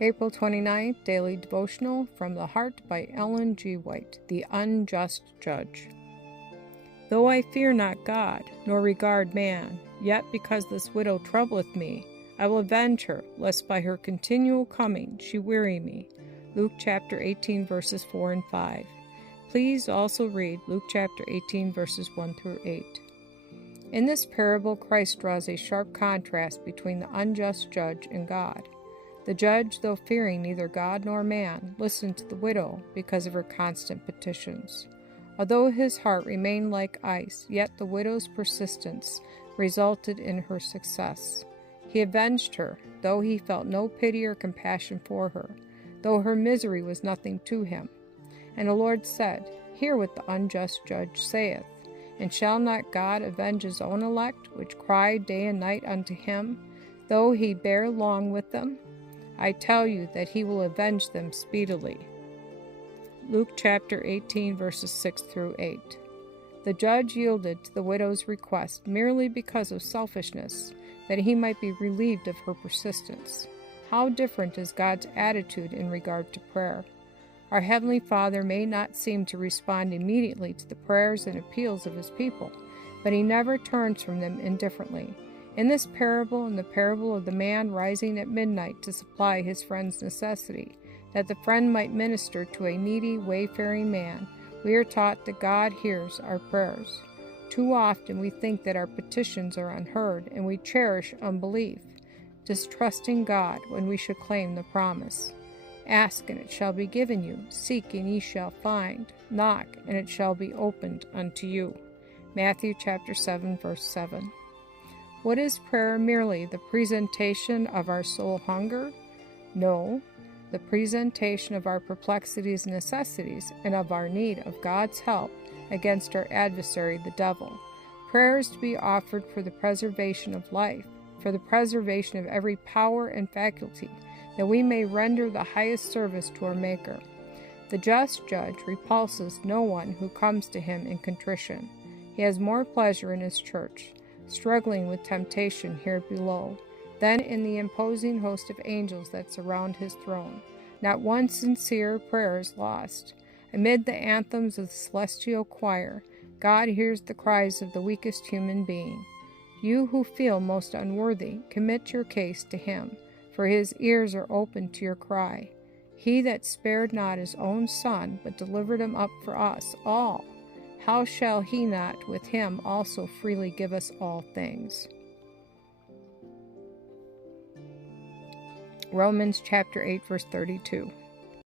April 29th, Daily Devotional from the Heart by Ellen G. White, The Unjust Judge. Though I fear not God, nor regard man, yet because this widow troubleth me, I will avenge her, lest by her continual coming she weary me. Luke chapter 18, verses 4 and 5. Please also read Luke chapter 18, verses 1 through 8. In this parable, Christ draws a sharp contrast between the unjust judge and God. The judge, though fearing neither God nor man, listened to the widow because of her constant petitions. Although his heart remained like ice, yet the widow's persistence resulted in her success. He avenged her, though he felt no pity or compassion for her, though her misery was nothing to him. And the Lord said, Hear what the unjust judge saith. And shall not God avenge his own elect, which cry day and night unto him, though he bear long with them? I tell you that he will avenge them speedily. Luke chapter 18, verses 6 through 8. The judge yielded to the widow's request merely because of selfishness, that he might be relieved of her persistence. How different is God's attitude in regard to prayer? Our Heavenly Father may not seem to respond immediately to the prayers and appeals of his people, but he never turns from them indifferently. In this parable and the parable of the man rising at midnight to supply his friend's necessity, that the friend might minister to a needy, wayfaring man, we are taught that God hears our prayers. Too often we think that our petitions are unheard, and we cherish unbelief, distrusting God when we should claim the promise. Ask, and it shall be given you. Seek, and ye shall find. Knock, and it shall be opened unto you. Matthew chapter 7, verse 7. What is prayer? Merely the presentation of our soul hunger? No, the presentation of our perplexities and necessities, and of our need of God's help against our adversary, the devil. Prayer is to be offered for the preservation of life, for the preservation of every power and faculty, that we may render the highest service to our Maker. The just judge repulses no one who comes to him in contrition. He has more pleasure in his church, struggling with temptation here below, than in the imposing host of angels that surround his throne. Not one sincere prayer is lost. Amid the anthems of the celestial choir, God hears the cries of the weakest human being. You who feel most unworthy, commit your case to him, for his ears are open to your cry. He that spared not his own Son, but delivered him up for us all, how shall he not with him also freely give us all things? Romans chapter 8, verse 32.